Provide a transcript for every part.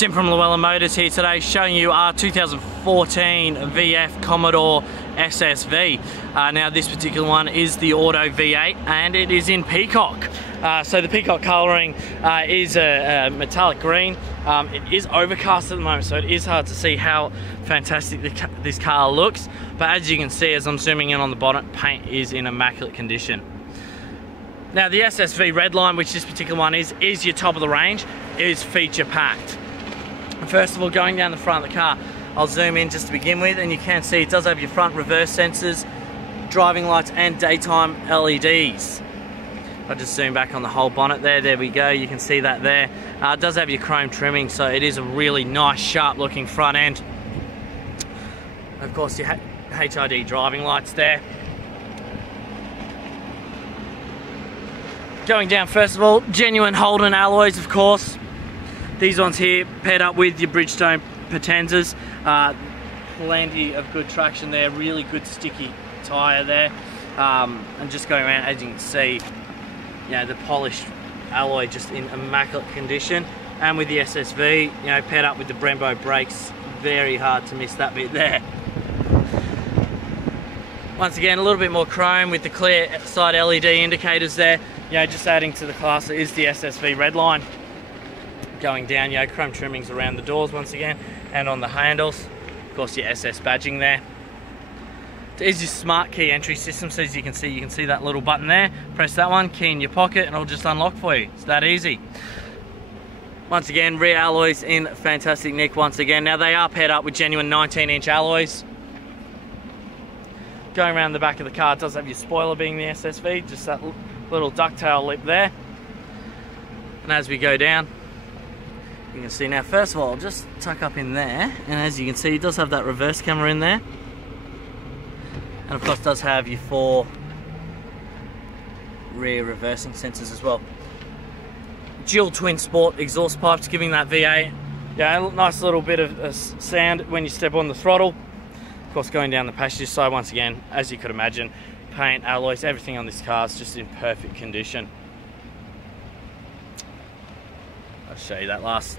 Tim from Llewellyn Motors here today, showing you our 2014 VF Commodore SSV. Now this particular one is the Auto V8 and it is in peacock. So the peacock colouring is a metallic green. It is overcast at the moment, so it is hard to see how fantastic this car looks. But as you can see, as I'm zooming in on the bonnet, paint is in immaculate condition. Now the SSV Redline, which this particular one is your top of the range, is feature packed. First of all, going down the front of the car, I'll zoom in just to begin with, and you can see it does have your front reverse sensors, driving lights and daytime LEDs. I'll just zoom back on the whole bonnet there we go, you can see that there. It does have your chrome trimming, so it is a really nice sharp looking front end. Of course your HID driving lights there. Going down, first of all, genuine Holden alloys, of course. These ones here paired up with your Bridgestone Potenzas. Plenty of good traction there, really good sticky tyre there. And just going around, as you can see, the polished alloy just in immaculate condition. And with the SSV, paired up with the Brembo brakes, very hard to miss that bit there. Once again, a little bit more chrome with the clear side LED indicators there. Just adding to the class is the SSV Redline. Going down, chrome trimmings around the doors once again, and on the handles. Of course, your SS badging there. There's your smart key entry system, so as you can see that little button there. Press that one, key in your pocket, and it'll just unlock for you. It's that easy. Once again, rear alloys in fantastic nick once again. Now they are paired up with genuine 19-inch alloys. Going around the back of the car, it does have your spoiler being the SSV, just that little ducktail lip there. And as we go down, you can see now, first of all, I'll just tuck up in there, and as you can see, it does have that reverse camera in there. And of course, it does have your 4 rear reversing sensors as well. Dual twin sport exhaust pipes, giving that V8 a nice little bit of sound when you step on the throttle. Of course, going down the passenger side, once again, as you could imagine, paint, alloys, everything on this car is just in perfect condition. I'll show you that last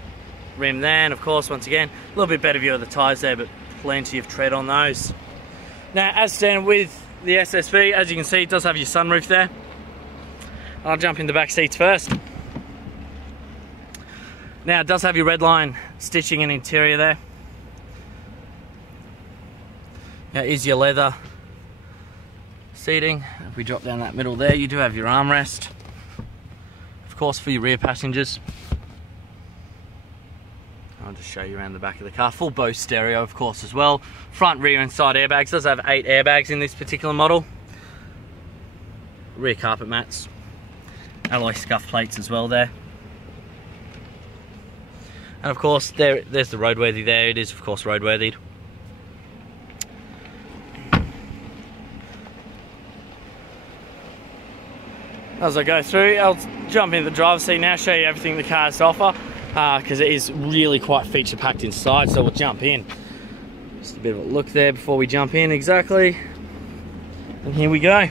rim there, and of course, once again, a little bit better view of the tyres there, but plenty of tread on those. Now, as standard with the SSV, as you can see, it does have your sunroof there. I'll jump in the back seats first. Now, it does have your Redline stitching and interior there. Now, is your leather seating. If we drop down that middle there, you do have your armrest. Of course, for your rear passengers. I'll just show you around the back of the car. Full Bose stereo, of course, as well. Front, rear, and side airbags. Does have 8 airbags in this particular model. Rear carpet mats. Alloy scuff plates as well there. And of course, there's the roadworthy there. It is, of course, roadworthy. As I go through, I'll jump into the driver's seat now, show you everything the car has to offer, because it is really quite feature packed inside, so we'll jump in. Just a bit of a look there before we jump in, exactly. And here we go.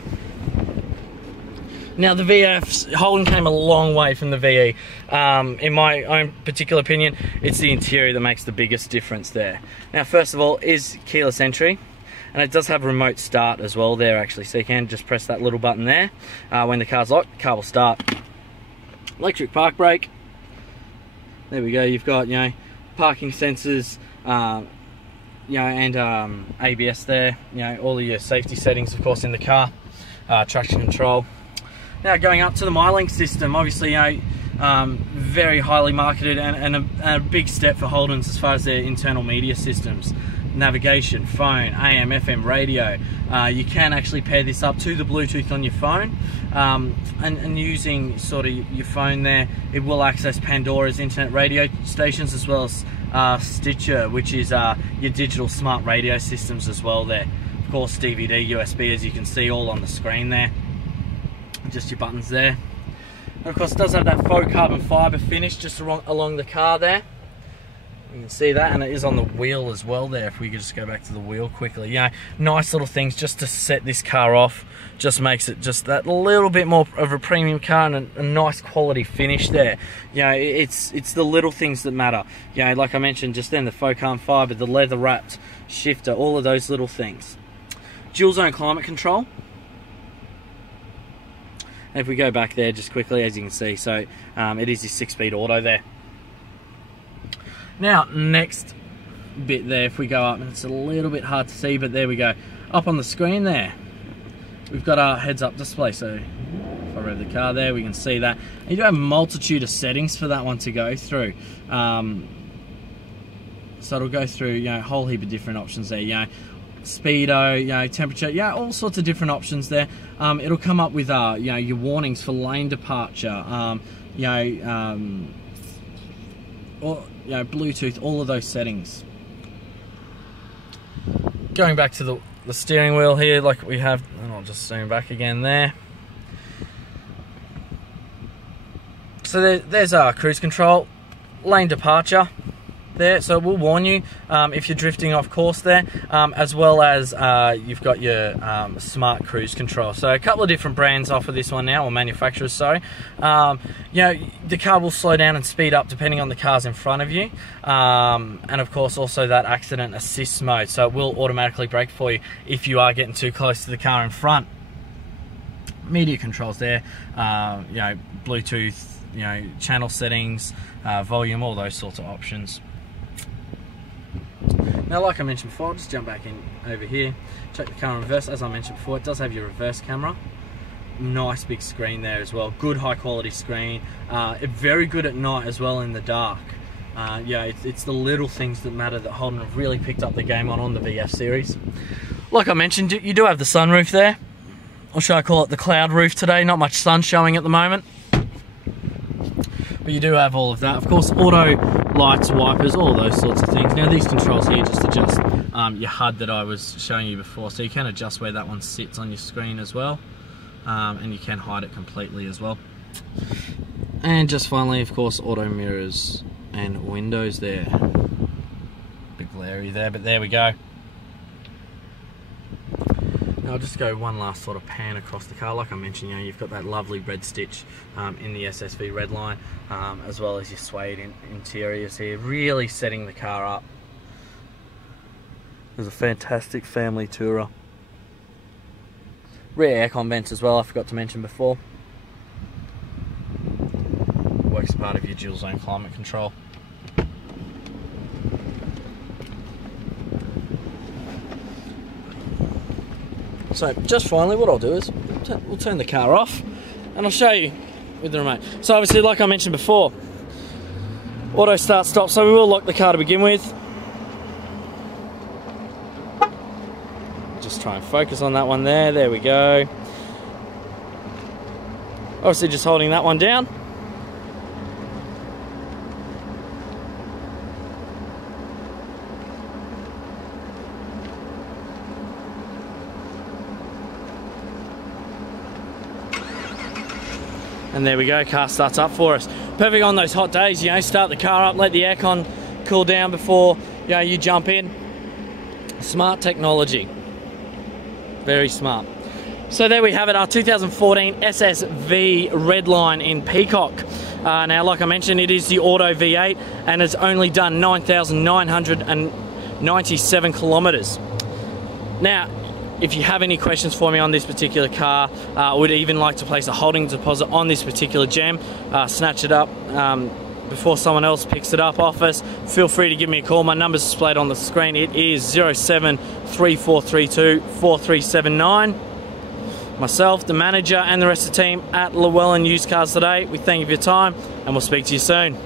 Now the VF, Holden came a long way from the VE. In my own particular opinion, it's the interior that makes the biggest difference there. Now first of all is keyless entry. And it does have remote start as well there, actually, so you can just press that little button there. When the car's locked, the car will start. Electric park brake. There we go, you've got, parking sensors, and ABS there. All of your safety settings, of course, in the car. Traction control. Now going up to the MyLink system, obviously, very highly marketed and a big step for Holdens as far as their internal media systems. Navigation, phone, AM, FM radio. You can actually pair this up to the Bluetooth on your phone, and using sort of your phone there, it will access Pandora's internet radio stations as well as Stitcher, which is your digital smart radio systems as well there. Of course, DVD, USB, as you can see, all on the screen there. Just your buttons there. And of course, it does have that faux carbon fibre finish just along the car there. You can see that, and it is on the wheel as well there, if we could just go back to the wheel quickly. You know, nice little things just to set this car off, just makes it just that little bit more of a premium car and a nice quality finish there. You know, it's the little things that matter. You know, like I mentioned just then, the faux carbon fibre, the leather wrapped shifter, all of those little things. Dual zone climate control. And if we go back there just quickly, as you can see, so it is your 6-speed auto there. Now, next bit there, if we go up, and it's a little bit hard to see, but there we go. Up on the screen there, we've got our heads-up display. So if I rev the car there, we can see that. And you do have a multitude of settings for that one to go through. So it'll go through, you know, a whole heap of different options there. You know, speedo, you know, temperature, yeah, all sorts of different options there. It'll come up with, you know, your warnings for lane departure. You know, or, you know, Bluetooth, all of those settings. Going back to the steering wheel here, like we have, and I'll just zoom back again there. So there's our cruise control, lane departure there, so it will warn you if you're drifting off course there, as well as you've got your smart cruise control. So a couple of different brands offer this one now, or manufacturers, sorry. You know, the car will slow down and speed up depending on the cars in front of you, and of course also that accident assist mode, so it will automatically brake for you if you are getting too close to the car in front. Media controls there, you know, Bluetooth, you know, channel settings, volume, all those sorts of options. Now, like I mentioned before, I'll just jump back in over here, check the car in reverse. As I mentioned before, it does have your reverse camera. Nice big screen there as well, good high quality screen. Very good at night as well in the dark. Yeah, it's the little things that matter that Holden have really picked up the game on the VF series. Like I mentioned, you do have the sunroof there, or should I call it the cloud roof today? Not much sun showing at the moment. But you do have all of that. Of course, auto lights, wipers, all those sorts of things. Now these controls here just adjust your HUD that I was showing you before. So you can adjust where that one sits on your screen as well. And you can hide it completely as well. And just finally, of course, auto mirrors and windows there. Bit glary there, but there we go. I'll just go one last sort of pan across the car. Like I mentioned, you know, you've got that lovely red stitch in the SSV Redline, as well as your suede interiors here, really setting the car up. There's a fantastic family tourer. Rear aircon vents as well, I forgot to mention before. Works as part of your dual zone climate control. So just finally, what I'll do is we'll turn the car off and I'll show you with the remote. So obviously, like I mentioned before, auto start stop, so we will lock the car to begin with. Just try and focus on that one there we go. Obviously just holding that one down. And there we go, car starts up for us. Perfect on those hot days, you know, start the car up, let the aircon cool down before, you know, you jump in. Smart technology. Very smart. So there we have it, our 2014 SSV Redline in Peacock. Now, like I mentioned, it is the Auto V8 and has only done 9,997 kilometres. Now, if you have any questions for me on this particular car, would even like to place a holding deposit on this particular gem, snatch it up before someone else picks it up off us, feel free to give me a call. My number's displayed on the screen. It is 073432 4379. Myself, the manager, and the rest of the team at Llewellyn Used Cars Today, we thank you for your time, and we'll speak to you soon.